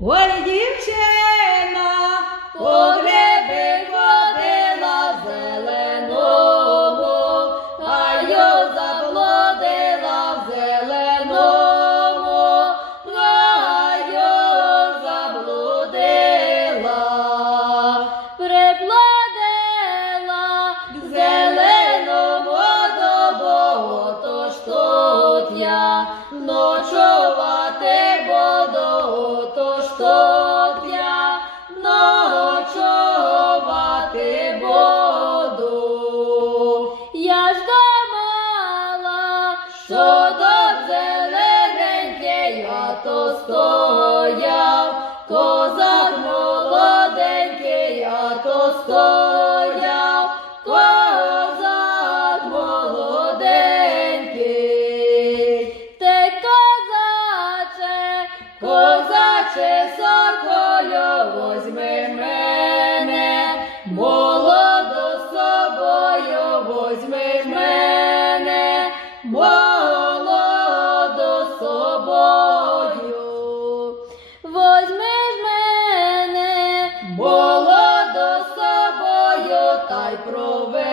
Ой, дівчина, по гриби ходила зеленого, а його заблодила зеленого, зеленому, а його заблудила, приплодила в зеленому до Бога, тож тут я ночувала. Що до зелененький, а то стояв, козак молоденький, а то стояв, козак молоденький. Те козаче, козаче молодо собою, та й проведи